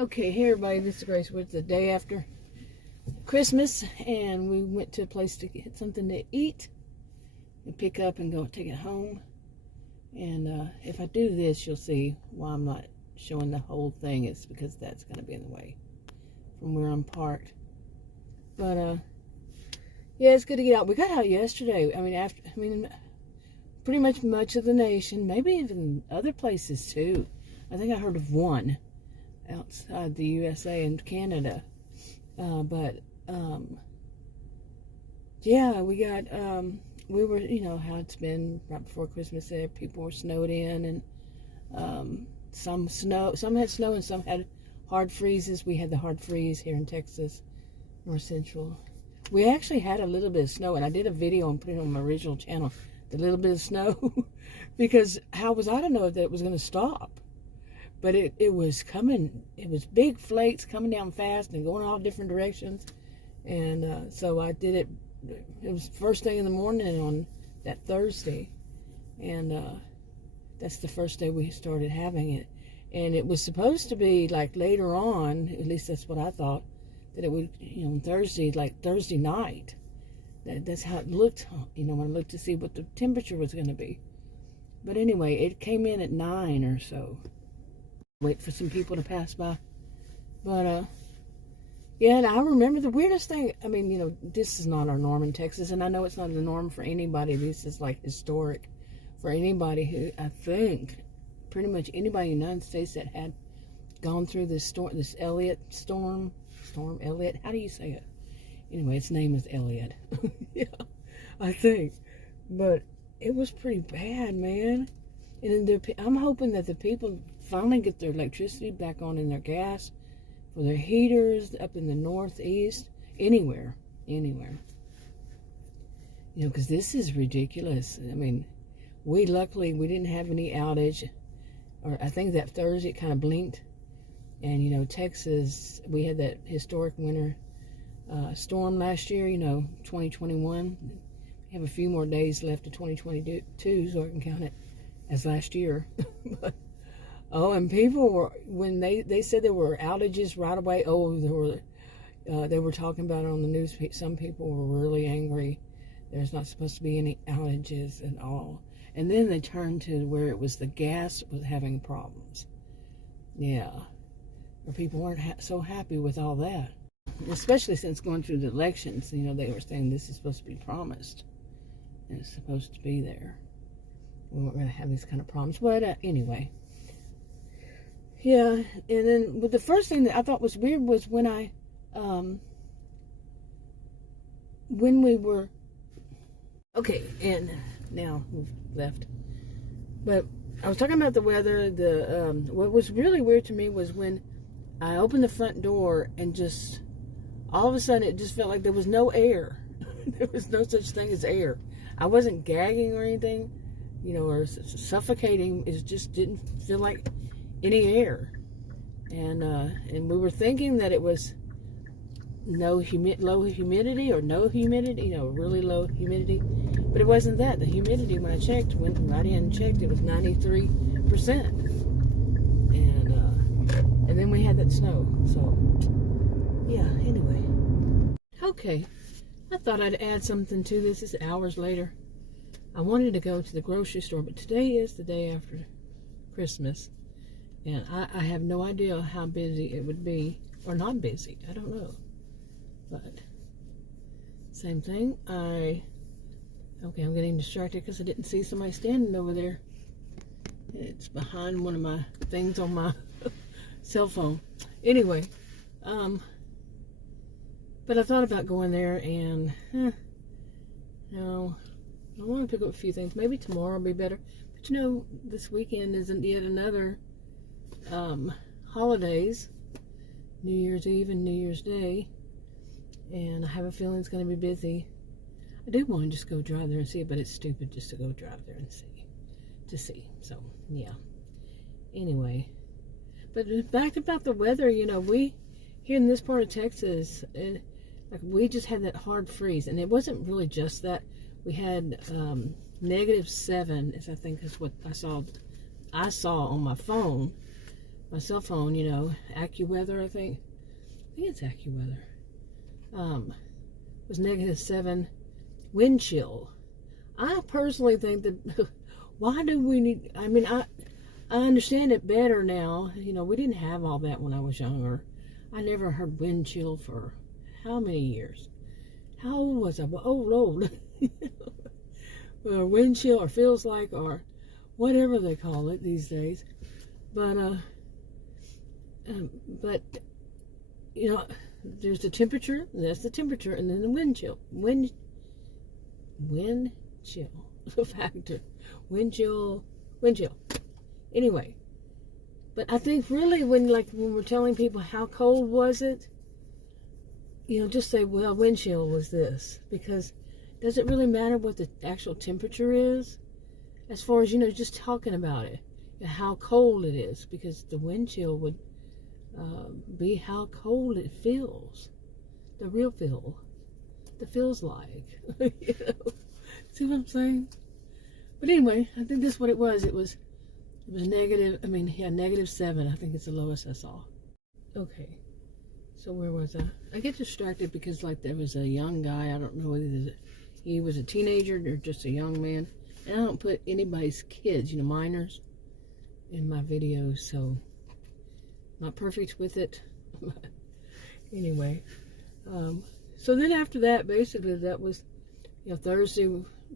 Okay, hey everybody, this is Grace. It's the day after Christmas, and we went to a place to get something to eat and pick up and go take it home. And if I do this, you'll see why I'm not showing the whole thing. It's because that's going to be in the way from where I'm parked. But yeah, it's good to get out. We got out yesterday. Pretty much of the nation, maybe even other places too. I think I heard of one outside the USA and Canada. Yeah, we got, we were, you know, how it's been right before Christmas there. People were snowed in, and some had snow and some had hard freezes. We had the hard freeze here in Texas, North Central. We actually had a little bit of snow, and I did a video and put it on my original channel, the little bit of snow, because how was I to know that it was going to stop? But it was coming. It was big flakes coming down fast and going all different directions. And so I did it. It was first thing in the morning on that Thursday. And that's the first day we started having it. And it was supposed to be like later on, at least that's what I thought, that it would, you know, Thursday, like Thursday night. That's how it looked, you know, when I looked to see what the temperature was going to be. But anyway, it came in at 9 or so. Wait for some people to pass by. But yeah, and I remember the weirdest thing. I mean, you know, this is not our norm in Texas, and I know it's not the norm for anybody. This is like historic for anybody who, I think, pretty much anybody in the United States that had gone through this storm, this Elliott storm, Elliott, how do you say it? Anyway, its name is Elliott. Yeah, I think. But it was pretty bad, man. And I'm hoping that the people finally get their electricity back on and their gas for their heaters up in the Northeast, anywhere. You know, because this is ridiculous. I mean, luckily we didn't have any outage, or I think that Thursday it kind of blinked. And, you know, Texas, we had that historic winter storm last year, you know, 2021. We have a few more days left of 2022, so I can count it as last year. But, oh, and people were, when they said there were outages right away, they were talking about it on the news. Some people were really angry. There's not supposed to be any outages at all. And then they turned to where it was the gas was having problems. Yeah. Or people weren't so happy with all that. Especially since going through the elections, you know, they were saying this is supposed to be promised. And it's supposed to be there. We weren't going to have these kind of problems. But anyway. Yeah, and then the first thing that I thought was weird was when we were, okay, and now we've left. But I was talking about the weather. What was really weird to me was when I opened the front door and just, all of a sudden it just felt like there was no air. There was no such thing as air. I wasn't gagging or anything, you know, or suffocating. It just didn't feel like any air. And we were thinking that it was low humidity or no humidity, you know, really low humidity. But it wasn't that. The humidity, when I checked, went right in and checked, it was 93%. And then we had that snow. So, yeah, anyway. Okay. I thought I'd add something to this. It's hours later. I wanted to go to the grocery store, but today is the day after Christmas. And I have no idea how busy it would be. Or not busy. I don't know. But, same thing. Okay, I'm getting distracted because I didn't see somebody standing over there. It's behind one of my things on my cell phone. Anyway, but I thought about going there and, no, I want to pick up a few things. Maybe tomorrow will be better. But you know, this weekend isn't yet another holidays, New Year's Eve and New Year's Day, and I have a feeling it's going to be busy. I do want to just go drive there and see it, but it's stupid just to go drive there and see. So, yeah. Anyway, but back about the weather, you know, we, here in this part of Texas, like we just had that hard freeze, and it wasn't really just that. We had -7, I think is what I saw on my phone. my cell phone, AccuWeather, I think it's AccuWeather, was -7 wind chill. I personally think that, why do we need, I understand it better now. We didn't have all that when I was younger. I never heard wind chill for how many years? How old was I? Well, old. Well, wind chill, or feels like, or whatever they call it these days. But there's the temperature, and that's the temperature, and then the wind chill. Wind chill factor. Wind chill. Anyway, but I think really when we're telling people how cold was it, just say, well, wind chill was this, because does it really matter what the actual temperature is? As far as, just talking about it, how cold it is, because the wind chill would be how cold it feels, the real feel, the feels like. See what I'm saying? But anyway, I think that's what it was. It was negative. -7. I think it's the lowest I saw. Okay, so where was I? I get distracted because there was a young guy. I don't know whether he was a teenager or just a young man. And I don't put anybody's kids, minors, in my videos, so not perfect with it. Anyway, so then after that, basically that was, Thursday,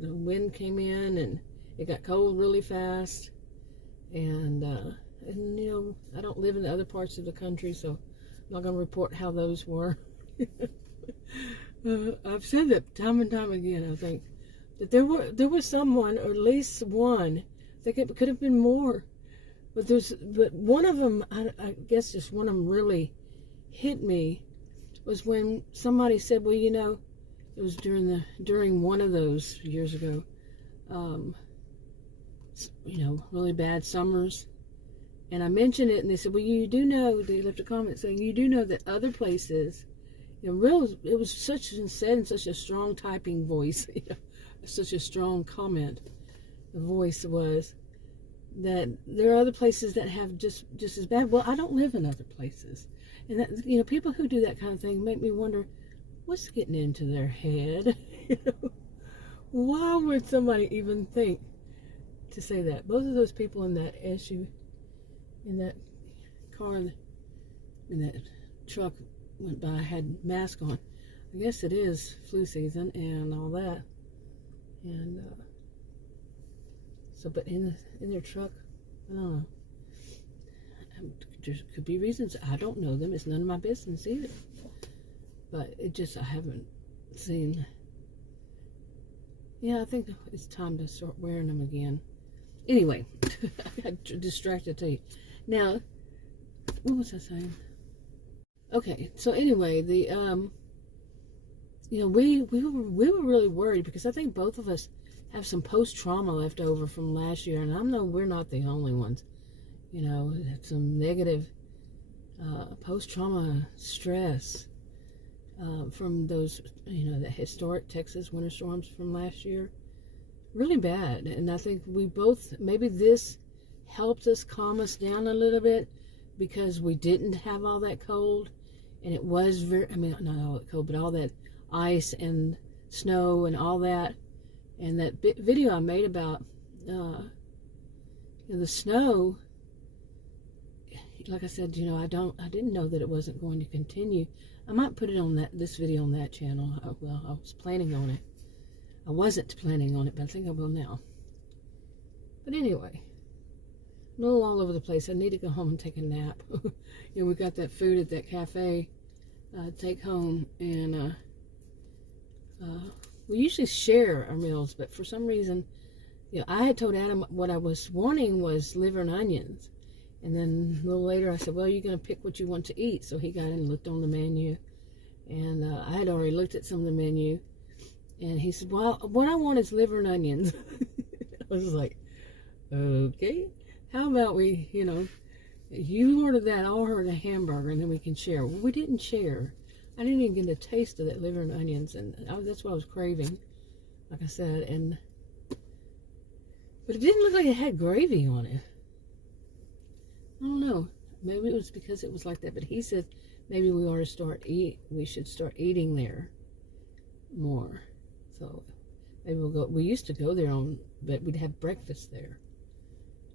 the wind came in and it got cold really fast, and I don't live in the other parts of the country, so I'm not going to report how those were. I've said that time and time again. I think that there was someone, or at least one. I think it could have been more, but one of them. I guess just one of them really hit me was when somebody said, well, it was during one of those years ago, really bad summers, and I mentioned it, and they said, well, they left a comment saying, you do know that other places, it was such and said in such a strong typing voice, such a strong comment, the voice was, that there are other places that have just as bad. Well, I don't live in other places, and that, people who do that kind of thing make me wonder, what's getting into their head? Why would somebody even think to say that? Both of those people in that in that car, in that truck went by, had masks on. I guess it is flu season and all that, and but in their truck, I don't know. There could be reasons. I don't know them. It's none of my business either. But I haven't seen. Yeah, I think it's time to start wearing them again. Anyway, I got distracted to you. Now, what was I saying? Okay, so anyway, we were really worried, because I think both of us have some post-trauma left over from last year, and I know we're not the only ones. Some negative post-trauma stress from those, the historic Texas winter storms from last year. Really bad. And I think we both, maybe this helped us calm us down a little bit, because we didn't have all that cold, and it was not all that cold, but all that ice and snow and all that. And that video I made about the snow, like I said, I didn't know that it wasn't going to continue. I might put it on this video on that channel. I was planning on it. I wasn't planning on it, but I think I will now. But anyway, I'm a little all over the place. I need to go home and take a nap. We got that food at that cafe take home, and we usually share our meals, but for some reason, I had told Adam what I was wanting was liver and onions. And then a little later I said, well, you're going to pick what you want to eat. So he got in and looked on the menu. And I had already looked at some of the menu. And he said, well, what I want is liver and onions. I was like, okay, how about we, you order that, I'll order a hamburger, and then we can share. Well, we didn't share. I didn't even get a taste of that liver and onions, and that's what I was craving, like I said. But it didn't look like it had gravy on it. I don't know. maybe it was because it was like that, but he said maybe we should start eating there more. So maybe we'll go. We used to go there but we'd have breakfast there.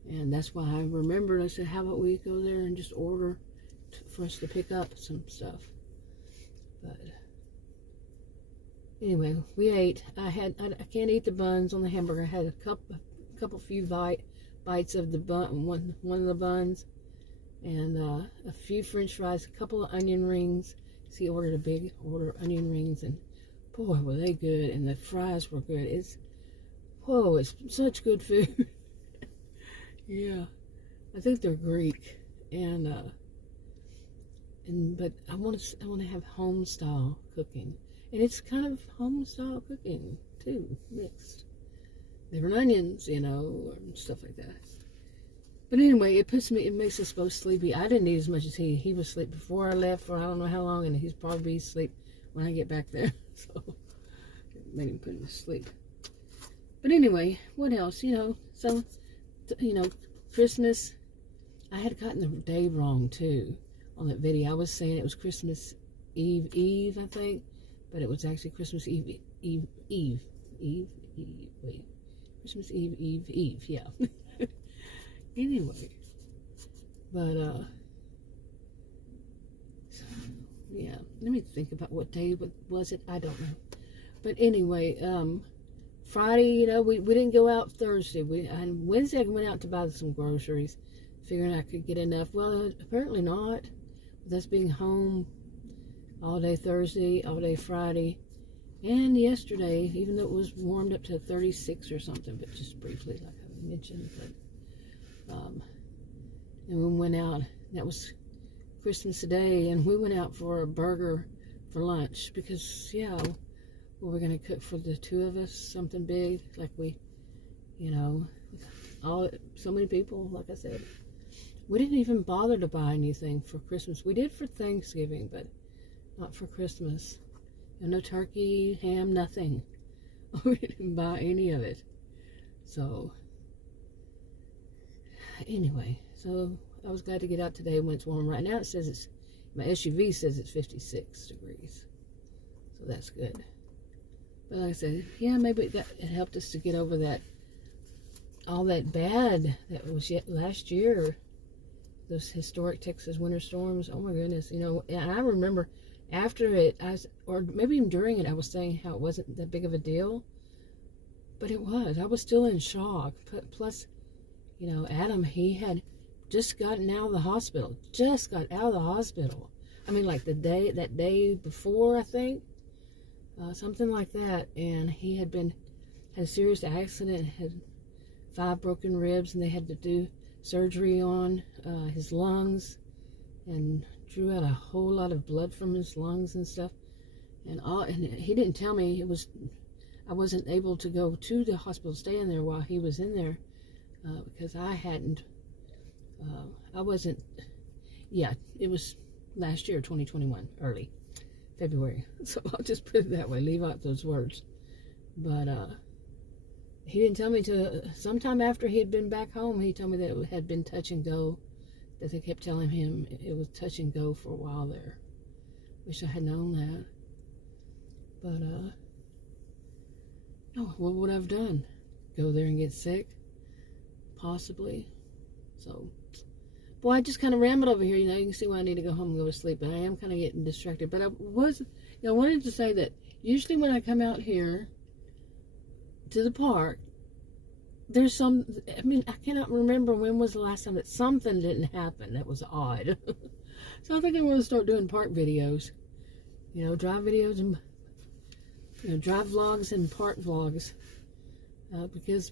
And that's why I remembered, I said, how about we go there and just order for us to pick up some stuff. But anyway, we ate. I can't eat the buns on the hamburger. I had a few bites of the bun, one of the buns, and a few French fries, a couple of onion rings. So he ordered a big order of onion rings, and boy, were they good, and the fries were good. It's such good food. Yeah, I think they're Greek, but I want to have home style cooking, and it's kind of home style cooking too, mixed different onions, and stuff like that. But anyway, it makes us both sleepy. I didn't eat as much as he. He was asleep before I left for I don't know how long, and he's probably asleep when I get back there. So it made him put him to sleep. But anyway, what else? Christmas, I had gotten the day wrong too on that video. I was saying it was Christmas Eve, I think, but it was actually Christmas Eve, Christmas Eve, yeah. Anyway, but, yeah, let me think about what day was it, I don't know. But anyway, Friday, we didn't go out Thursday. Wednesday I went out to buy some groceries, figuring I could get enough. Well, apparently not. With us being home all day Thursday, all day Friday, and yesterday, even though it was warmed up to 36 or something, but just briefly, like I mentioned. But, and we went out. That was Christmas Day, and we went out for a burger for lunch because, yeah. Well, we're going to cook for the two of us, something big, like so many people, like I said. We didn't even bother to buy anything for Christmas. We did for Thanksgiving, but not for Christmas. And no turkey, ham, nothing. We didn't buy any of it. So, anyway, so I was glad to get out today when it's warm. Right now it says my SUV says it's 56 degrees. So that's good. But like I said, yeah, maybe it helped us to get over all that bad that was last year. Those historic Texas winter storms. Oh my goodness, and I remember after it, or maybe even during it, I was saying how it wasn't that big of a deal. But it was. I was still in shock. Plus, Adam, he had just gotten out of the hospital. Just got out of the hospital. I mean, like that day before, I think. Something like that, and he had a serious accident, had 5 broken ribs, and they had to do surgery on his lungs, and drew out a whole lot of blood from his lungs and stuff, and he didn't tell me I wasn't able to go to the hospital, stay in there while he was in there, because it was last year, 2021, early February. So I'll just put it that way, leave out those words. But he didn't tell me sometime after he had been back home, he told me that it had been touch and go, that they kept telling him it was touch and go for a while there. Wish I had known that. But, what would I have done? Go there and get sick? Possibly. So, boy, I just kind of rambled over here. You can see why I need to go home and go to sleep. But I am kind of getting distracted. But I wanted to say that usually when I come out here to the park, there's I cannot remember when was the last time that something didn't happen that was odd. So I think I'm going to start doing park videos. Drive videos and, drive vlogs and park vlogs. Because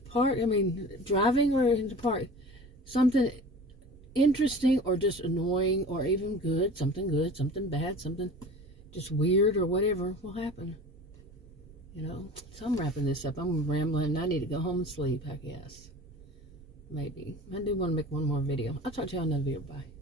driving or in the park, something interesting or just annoying or even good, something bad, something just weird or whatever will happen. So I'm wrapping this up. I'm rambling. I need to go home and sleep, I guess. Maybe. I do want to make one more video. I'll talk to you on another video. Bye.